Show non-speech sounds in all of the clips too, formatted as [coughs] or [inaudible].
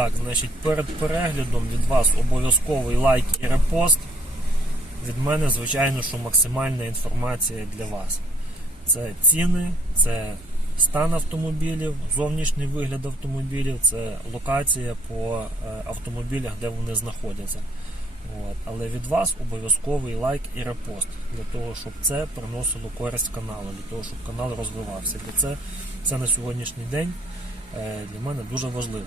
Так, значить, перед переглядом від вас обов'язковий лайк і репост. Від мене, звичайно, що максимальна інформація для вас. Це ціни, це стан автомобілів, зовнішній вигляд автомобілів, це локація по е, автомобілях, де вони знаходяться. От. Але від вас обов'язковий лайк і репост для того, щоб це приносило користь каналу, для того, щоб канал розвивався. Для це, це на сьогоднішній день е, для мене дуже важливо.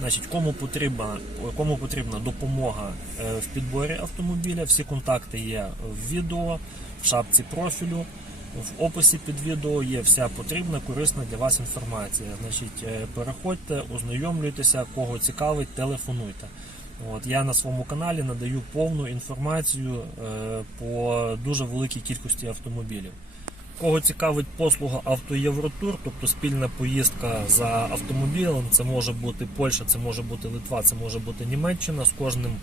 Значить, кому потрібна, кому потрібна допомога е, в підборі автомобіля, всі контакти є в відео, в шапці профілю. В описі під відео є вся потрібна, корисна для вас інформація. Значить, е, переходьте, ознайомлюйтеся, кого цікавить, телефонуйте. От, я на своєму каналі надаю повну інформацію е, по дуже великій кількості автомобілів. Кого цікавить послуга Автоєвротур, тобто спільна поїздка за автомобілем, це може бути Польща, це може бути Литва, це може бути Німеччина. З кожним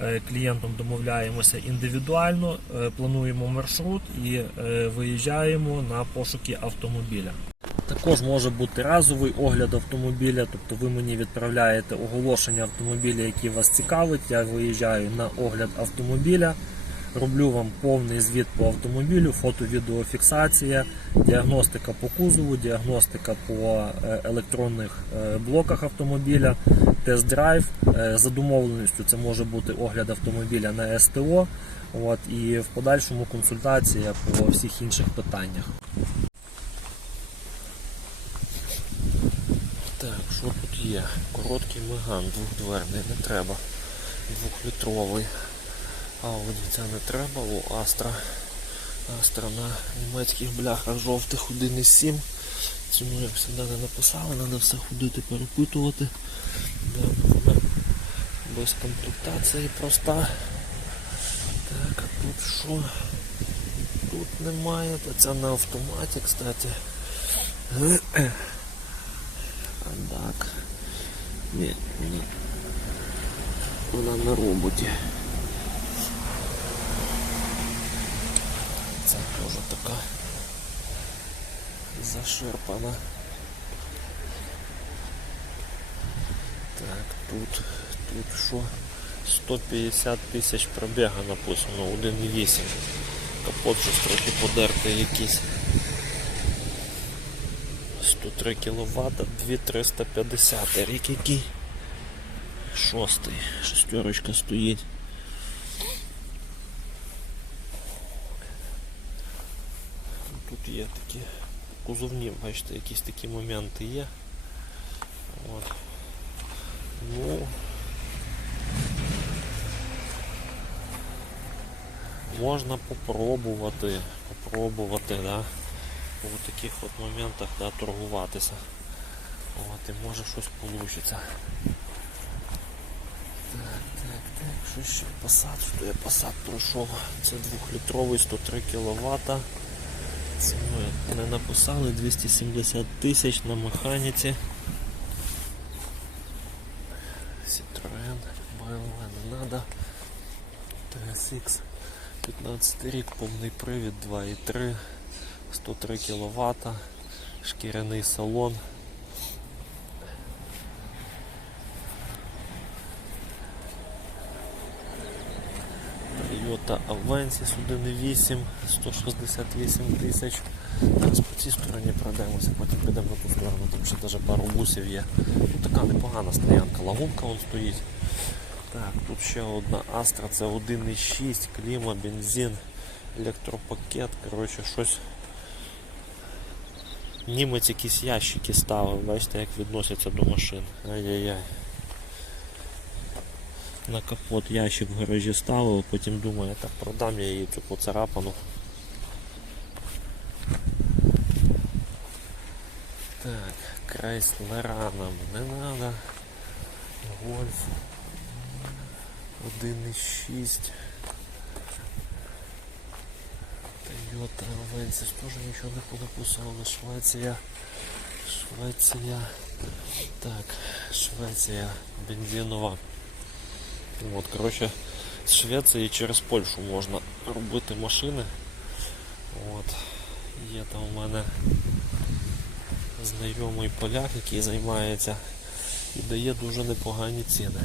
е, клієнтом домовляємося індивідуально, е, плануємо маршрут і е, виїжджаємо на пошуки автомобіля. Також може бути разовий огляд автомобіля, тобто ви мені відправляєте оголошення автомобіля, який вас цікавить. Я виїжджаю на огляд автомобіля, роблю вам повний звіт по автомобілю, фото-відеофіксація, діагностика по кузову, діагностика по е, електронних е, блоках автомобіля, тест-драйв. Е, За домовленістю це може бути огляд автомобіля на СТО. От, і в подальшому консультація по всіх інших питаннях. Так, що тут є? Короткий меган, двохдверний, не треба. Двохлітровий. Ауді це не треба, о Астра. Астра на німецьких бляхах жовтих 1,7. Ціну як завжди не написали, треба все ходити перепитувати. Без комплектації проста. Так, а тут що? Тут немає, та це на автоматі, кстати. А так. Ні, ні. Вона на роботі. Це така зашерпана. Так, тут, тут що? 150 тисяч пробіга написано, 1,8. Капот щось трохи подертий якийсь. 103 кВт, 2350. Рік який? Шостий. Шестерочка стоїть. Тут є такі кузовні, бачите, якісь такі моменти є. От. Ну, можна попробувати, попробувати, да, у таких от моментах да, торгуватися. От, і може щось вийде. Так, так, так, що ще Passat, що я Passat пройшов. Це 2-літровий 103 кВт. Ціною не написали 270 тисяч на механіці. Citroen, BMW не надо. TSX 15 рік, повний привід 2,3, 103 кВт, шкіряний салон. Toyota Avensis 1.8, 168 тисяч. Зараз по цій стороні пройдемося, потім підемо на ту сторону, там ще навіть пару бусів є. Ну, така непогана стоянка, лагунка вон стоїть. Так, тут ще одна Astra, це 1.6, кліма, бензин, електропакет, коротше, щось. Німець якісь ящики ставив, бачите, як відносяться до машин. Ай-яй-яй. На капот ящик в гаражі ставив, потім думаю, так продам я її цю поцарапану. Так, Крайслера нам не надо. Гольф 1.6. Toyota Avensis теж нічого не понаписали. Швеція. Швеція. Так, Швеція бензинова. От, коротше, з Швеції через Польщу можна робити машини. От. Є там у мене знайомий поляк, який займається і дає дуже непогані ціни.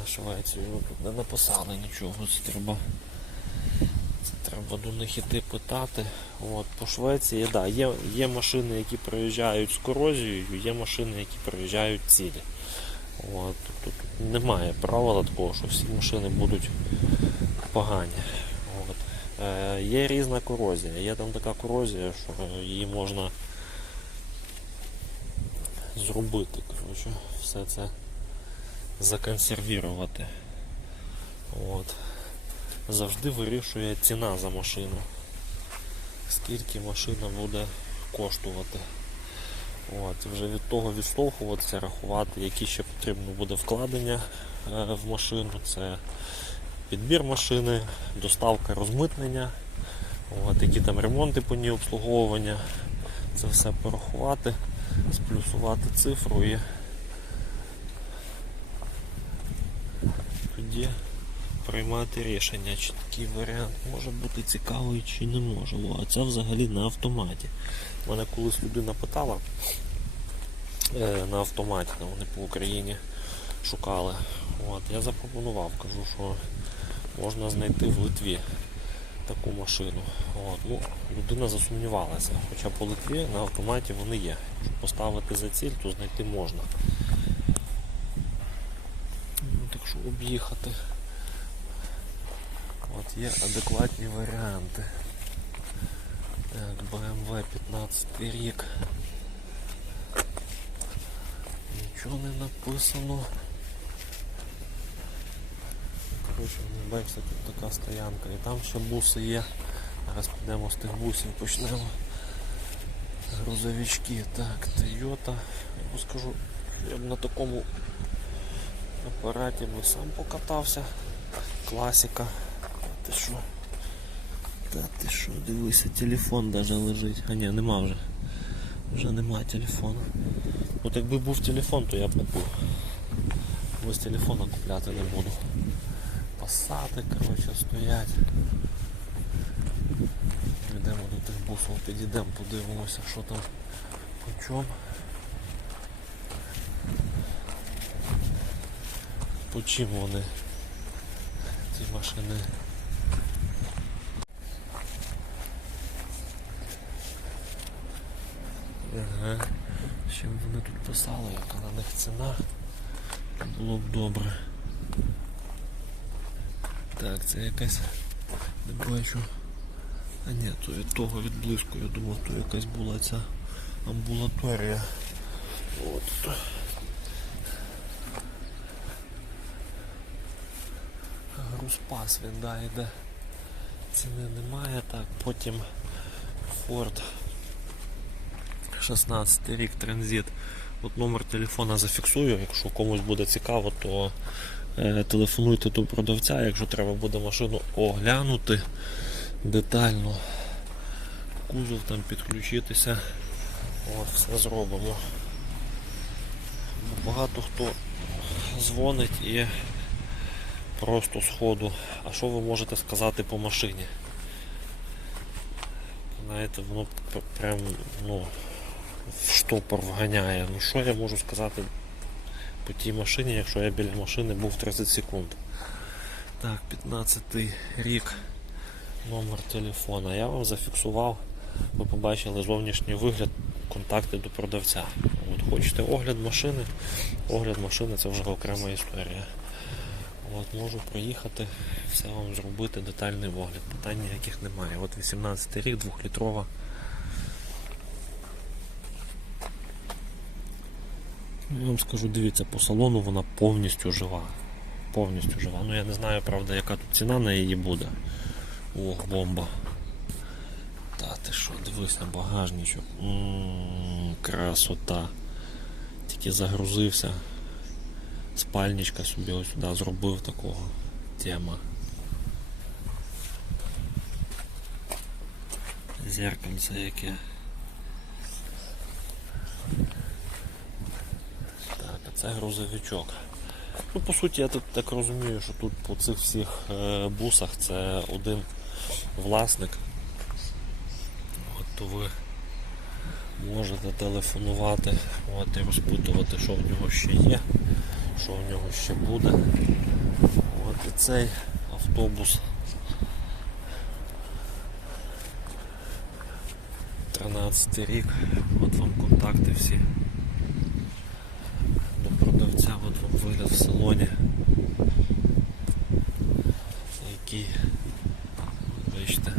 На Швецію тут не написали нічого, це треба. Це треба до них іти питати. От, по Швеції, да, є, є машини, які приїжджають з корозією, є машини, які приїжджають цілі. От, тут, немає правила такого, що всі машини будуть погані. От. Е, є різна корозія. Є там така корозія, що її можна зробити. Коротше, все це законсервірувати. От. Завжди вирішує ціна за машину. Скільки машина буде коштувати. От, вже від того відштовхуватися, рахувати, які ще потрібно буде вкладення е, в машину. Це підбір машини, доставка розмитнення, от, які там ремонти по ній обслуговування. Це все порахувати, сплюсувати цифру і тоді приймати рішення, чи такий варіант може бути цікавий чи не може. А це взагалі на автоматі. Мене колись людина питала е, на автоматі, вони по Україні шукали. От, я запропонував, кажу, що можна знайти в Литві таку машину. От, ну, людина засумнівалася, хоча по Литві на автоматі вони є. Щоб поставити за ціль, то знайти можна. Ну, так що об'їхати. Є адекватні варіанти. Так, BMW 15 рік. Нічого не написано. Коротше, не бачите, тут така стоянка. І там ще буси є. Зараз підемо з тих бусів почнемо. Грузовички. Так, Toyota. Я скажу, я б на такому апараті би сам покатався. Класика. Ти що? Та ти що, дивися, телефон даже лежить. А ні, нема вже. Вже нема телефону. От якби був телефон, то я б купив. Без телефона купляти не буду. Пасати, коротше, стоять. Йдемо до тих бусів, підійдемо, подивимося, що там по чому. По чим вони ці машини. Ага. Ще б вони тут писали, яка на них ціна. Було б добре. Так, це якась не бачу. А ні, то від того відблиску, я думав, то якась була ця амбулаторія. От. Грузпас він да, йде. Ціни немає, так, потім Ford 16 рік транзит. От номер телефона зафіксую, якщо комусь буде цікаво, то е, телефонуйте до продавця, якщо треба буде машину оглянути детально, кузов там підключитися, от, все зробимо. Багато хто дзвонить і просто сходу, а що ви можете сказати по машині? Знаєте, воно прям, ну, в штопор вганяє. Ну що я можу сказати по тій машині, якщо я біля машини був 30 секунд. Так, 15 рік, номер телефона. Я вам зафіксував, ви побачили зовнішній вигляд, контакти до продавця. От, хочете огляд машини, огляд машини це вже окрема історія. От, можу приїхати, все вам зробити, детальний огляд. Питань ніяких немає. От 18 рік, 2-літрова. Я вам скажу, дивіться, по салону вона повністю жива. Повністю жива. Ну я не знаю, правда, яка тут ціна на її буде. Ох, бомба. Та ти що, дивись на багажничок. М, красота. Тільки загрузився. Спальничка собі сюди зробив такого. Тема. Зеркальце яке. Так, а це грузовичок. Ну, по суті, я тут так розумію, що тут по цих всіх е, бусах це один власник. От то ви Можете телефонувати от, і розпитувати, що в нього ще є, що в нього ще буде. От і цей автобус 13 рік. От вам контакти всі. Продавця, от вам вигляд в салоні. Який, бачите,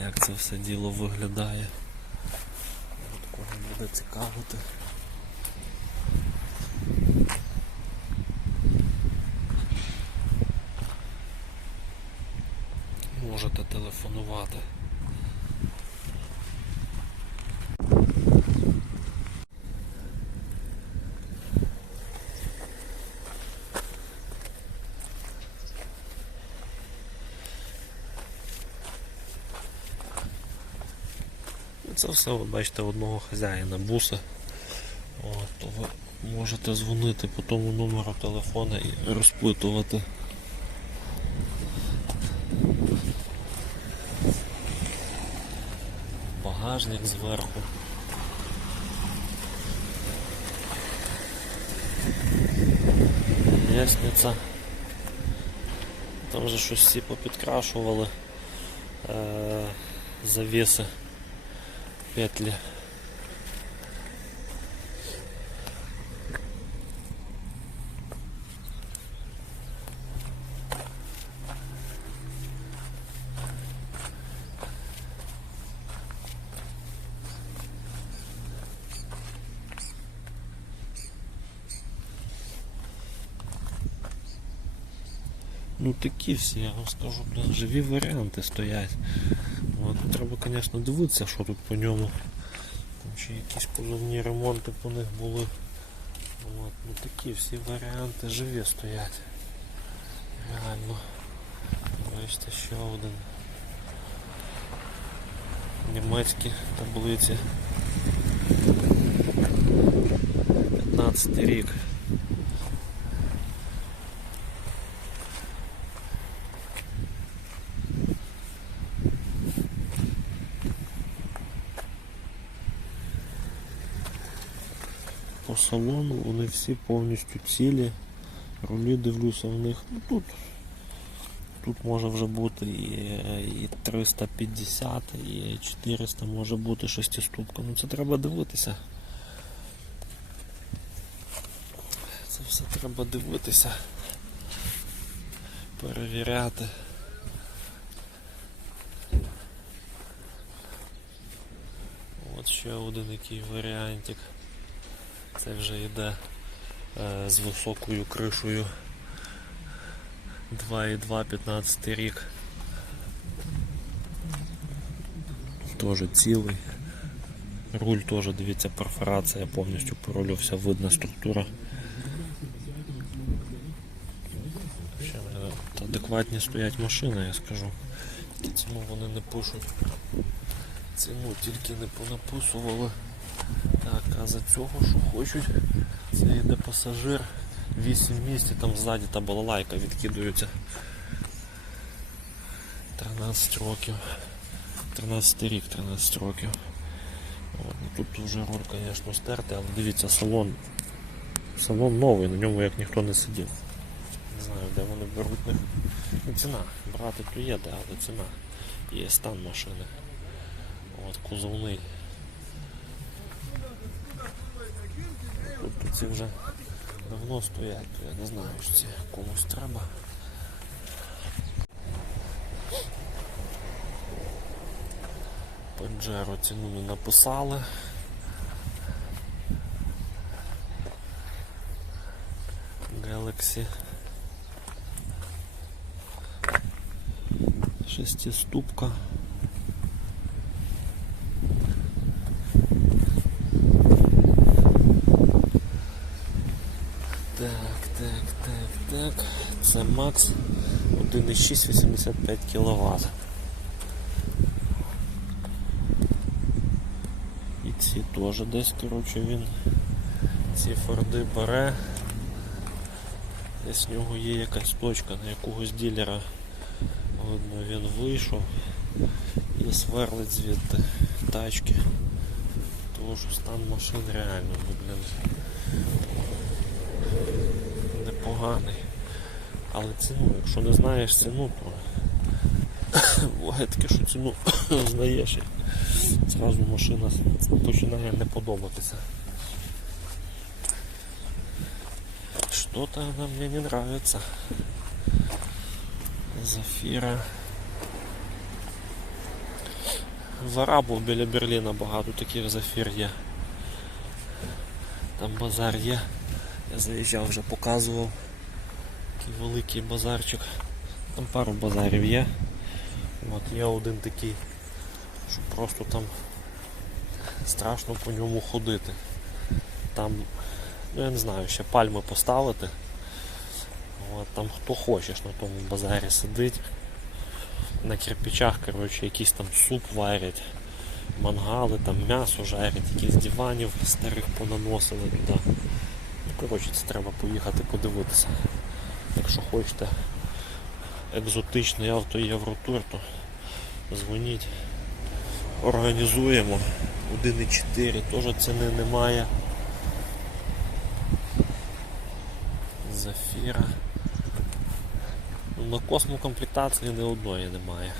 як це все діло виглядає. От кого буде цікавити. Можете телефонувати. Це все, от бачите, одного хазяїна буса. От, ви можете дзвонити по тому номеру телефона і розпитувати. Багажник зверху. Лестниця. Там вже щось всі попідкрашували е- завіси петлі. Ну такі всі, я вам скажу, блин, живі варіанти стоять. От, треба, звісно, дивитися, що тут по ньому. Там ще якісь кузовні ремонти по них були. От, ну такі всі варіанти живі стоять. Реально. Бачите, ще один. Німецькі таблиці. 15 рік. Салону вони всі повністю цілі. Рулі дивлюся в них. Ну, тут, тут може вже бути і, і 350, і 400 може бути шестиступка. Ну це треба дивитися. Це все треба дивитися. Перевіряти. От ще один який варіантик. Це вже йде е, з високою кришою 2,2 15 рік. Теж цілий. Руль теж, дивіться, перфорація повністю по рулю, вся видна структура. Ще адекватні стоять машини, я скажу. Ціну вони не пишуть. Ціну тільки не понаписували. За цього що хочуть? Це йде пасажир 8 місць, там ззаді та балалайка відкидується. 13 років. 13 рік, 13 років. От, ну, тут вже руль, звісно, стерти, але дивіться, салон. Салон новий, на ньому як ніхто не сидів. Не знаю, де вони беруть них. Ну, ціна. Брати то є, але ціна. Є стан машини. От, кузовний. Ці вже давно стоять, то я не знаю, що ці комусь треба. Пенджеро ціну не написали. Galaxy. Шестиступка. Так, так, так, так. Це Макс 1,6 85 кВт. І ці теж десь, коротше, він ці форди бере. Десь в нього є якась точка на якогось ділера. Видно, він вийшов. і сверлить звідти тачки. Тому що стан машин реально, ну, блін, непоганий. Але ціну, якщо не знаєш ціну, то [coughs] буває таке, що ціну [coughs] знаєш і зразу машина починає не подобатися. Что-то она мне не нравится. Зафіра. В Арабу біля Берліна багато таких зафір є. Там базар є. Я заїжджав вже показував. Такий великий базарчик. Там пару базарів є. От є один такий, що просто там страшно по ньому ходити. Там, ну я не знаю, ще пальми поставити. От, там хто хочеш на тому базарі сидить. На кирпичах, коротше, якийсь там суп варять, мангали, там м'ясо жарять, якісь диванів старих понаносили туди. Ну, коротше, це треба поїхати подивитися. Якщо хочете екзотичний авто Євротур, то дзвоніть. Організуємо 1.4, теж ціни немає. Зафіра. Ну, на космокомплектації ні одної немає.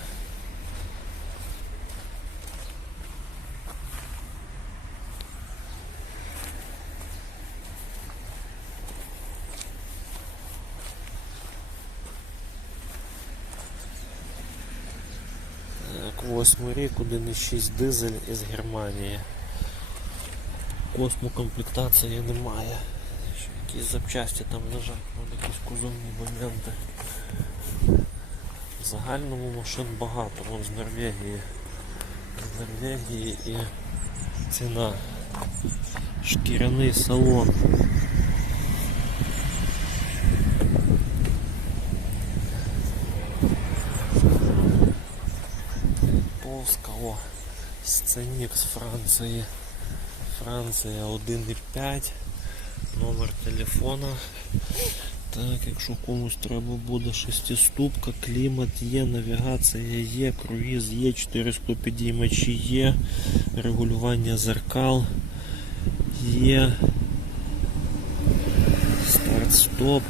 Так, восьмий рік, 1.6 дизель із Германії. Космокомплектації немає. Ще якісь запчасті там лежать, вон якісь кузовні моменти. В загальному машин багато, вон з Норвегії. З Норвегії і ціна. Шкіряний салон. Сценік з Франції. Франція 1,5. Номер телефона. Так, якщо комусь треба буде шестиступка, клімат є, навігація є, круїз є, 4 склопідіймачі є, регулювання зеркал є. Старт-стоп.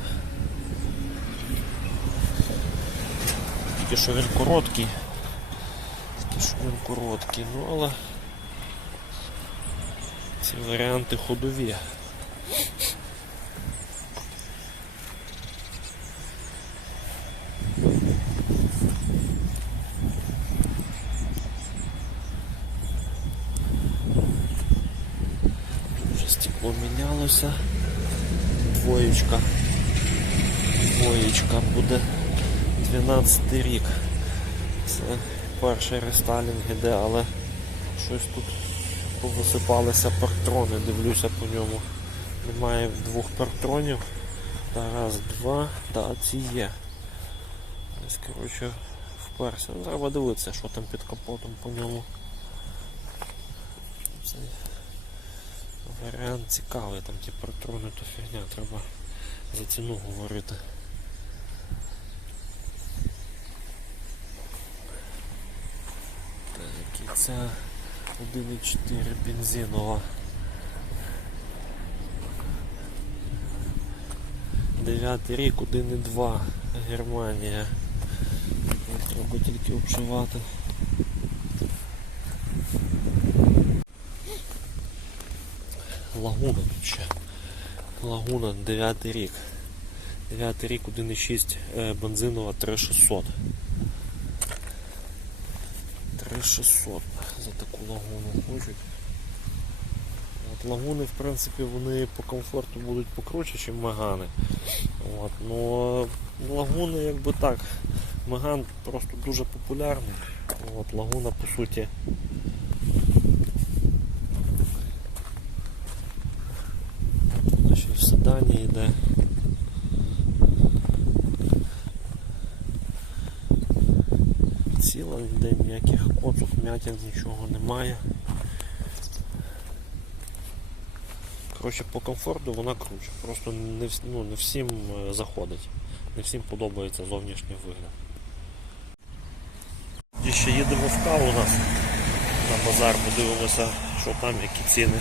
Тільки що він короткий. Тільки що він короткий, ну але ці варіанти ходові. Вже стекло мінялося. Двоєчка. Двоєчка буде 12 рік. Це перший рестайлінг іде, але щось тут повисипалися партрони, дивлюся по ньому. Немає двох партронів. Та раз, два, та ці є. Ось, коротше, вперся. Ну, Треба дивитися, що там під капотом по ньому. Це варіант цікавий, там ті партрони то фігня, треба за ціну говорити. Ця 1,4 бензинова. Дев'ятий рік, 1,2 Германія. Треба тільки обшивати. Лагуна тут ще. Лагуна 9 рік. 9 рік 1,6 е, бензинова 3600. 3600 за таку лагуну хочуть. От лагуни, в принципі, вони по комфорту будуть покруче, ніж Мегани. От, но лагуни якби так. Меган просто дуже популярний. От, лагуна по суті. Вона ще в седані йде. Ніде ніяких коцок, м'ятин, нічого немає. Коротше, по комфорту вона круче. Просто не, ну, не всім е, заходить. Не всім подобається зовнішній вигляд. І ще їдемо в каву у нас на базар, подивимося, що там, які ціни.